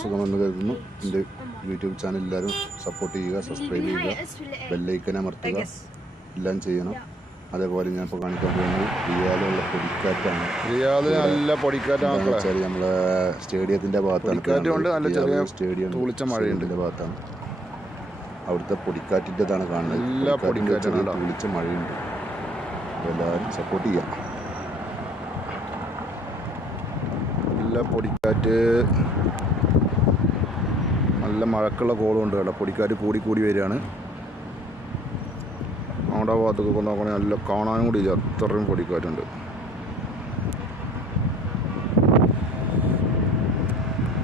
സുഖമെന്ന് കരുതുന്നു എന്റെ YouTube channel എല്ലാവരും സപ്പോർട്ട് ചെയ്യുക സബ്സ്ക്രൈബ് ചെയ്യുക ബെല്ലൈക്കൻ അമർത്തുക എല്ലാം ചെയ്യണം. അതേപോലെ ഞാൻ ഇപ്പോൾ കാണിക്കാൻ പോകുന്നത് റിയാലുള്ള പൊടിക്കാറ്റാണ്. റിയാദിൽ നല്ല പൊടിക്കാറ്റാണ് നമ്മളെ സ്റ്റേഡിയത്തിന്റെ ഭാഗത്താണ് സ്റ്റേഡിയം തൂളിച്ച മഴയുണ്ട്. ഭാഗത്താണ്. അവിടുത്തെ പൊടിക്കാറ്റിന്റെതാണ് കാണുന്നത്. പൊടിക്കാറ്റ് തൂളിച്ച മഴയുണ്ട്. എല്ലാവരും സപ്പോർട്ട് ചെയ്യാം. നല്ല പൊടിക്കാറ്റ് നല്ല മഴക്കുള്ള കോളുണ്ട് കേട്ടോ. പൊടിക്കാറ്റ് കൂടി കൂടി വരികയാണ്. അവിടെ ഭാഗത്തൊക്കെ നോക്കണമെങ്കിൽ നല്ല കാണാനും കൂടി ഇല്ല. അത്രയും പൊടിക്കാറ്റുണ്ട്.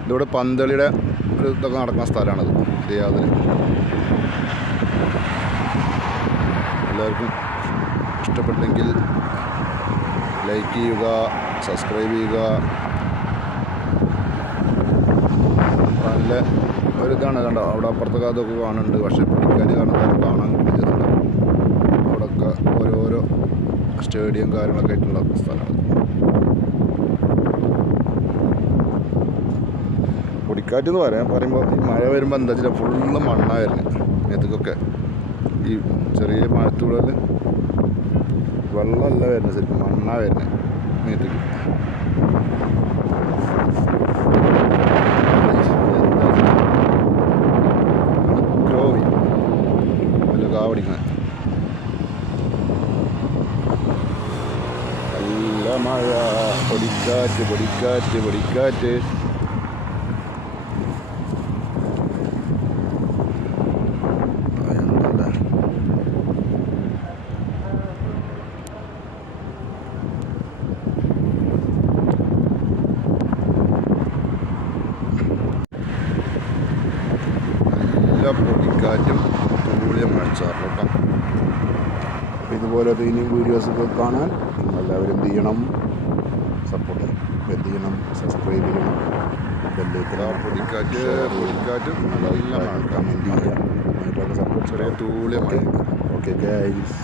ഇതിവിടെ പന്തളിയുടെ ഒരു ഇതൊക്കെ നടക്കുന്ന സ്ഥലമാണത്. റിയാദിൽ എല്ലാവർക്കും ഇഷ്ടപ്പെട്ടെങ്കിൽ ലൈക്ക് ചെയ്യുക സബ്സ്ക്രൈബ് ചെയ്യുക. നല്ല ഒരു ഇതാണ് കണ്ടോ? അവിടെ അപ്പുറത്തൊക്കെ അതൊക്കെ കാണുന്നുണ്ട്. പക്ഷേ പുള്ളിക്കാർ കാണുന്നത് കാണാൻ പറ്റുന്നുണ്ട് അവിടെയൊക്കെ ഓരോരോ സ്റ്റേഡിയം കാര്യങ്ങളൊക്കെ ആയിട്ടുള്ള സ്ഥലമാണ് പൊടിക്കാറ്റ് എന്ന് പറയാം. പറയുമ്പോൾ ഈ മഴ വരുമ്പോൾ എന്താ വെച്ചാൽ ഫുള്ള് മണ്ണായിരുന്നു. ഇതൊക്കെ ഈ ചെറിയ മഴത്തുള്ളിൽ വെള്ളമല്ല വരുന്നത്. ശരിക്കും മണ്ണാ വരുന്നത് മേത്തക്ക്. നല്ല കാവടിക്കുന്നത് നല്ല മഴ പൊടിക്കാറ്റ് പൊടിക്കാറ്റ് പൊടിക്കാറ്റ് ആ, എന്താ കേട്ടോ അപ്പോൾ ഇതുപോലത്തെ ഇനിയും വീഡിയോസൊക്കെ കാണാൻ എല്ലാവരും എന്ത് ചെയ്യണം? സപ്പോർട്ട് ചെയ്യണം. എന്ത് ചെയ്യണം? സബ്സ്ക്രൈബ് ചെയ്യണം. പൊടിക്കാറ്റ് പൊടിക്കാറ്റും കമന്റ് ചെയ്യുക സപ്പോർട്ട് മഴ ഓക്കെ ഗൈസ്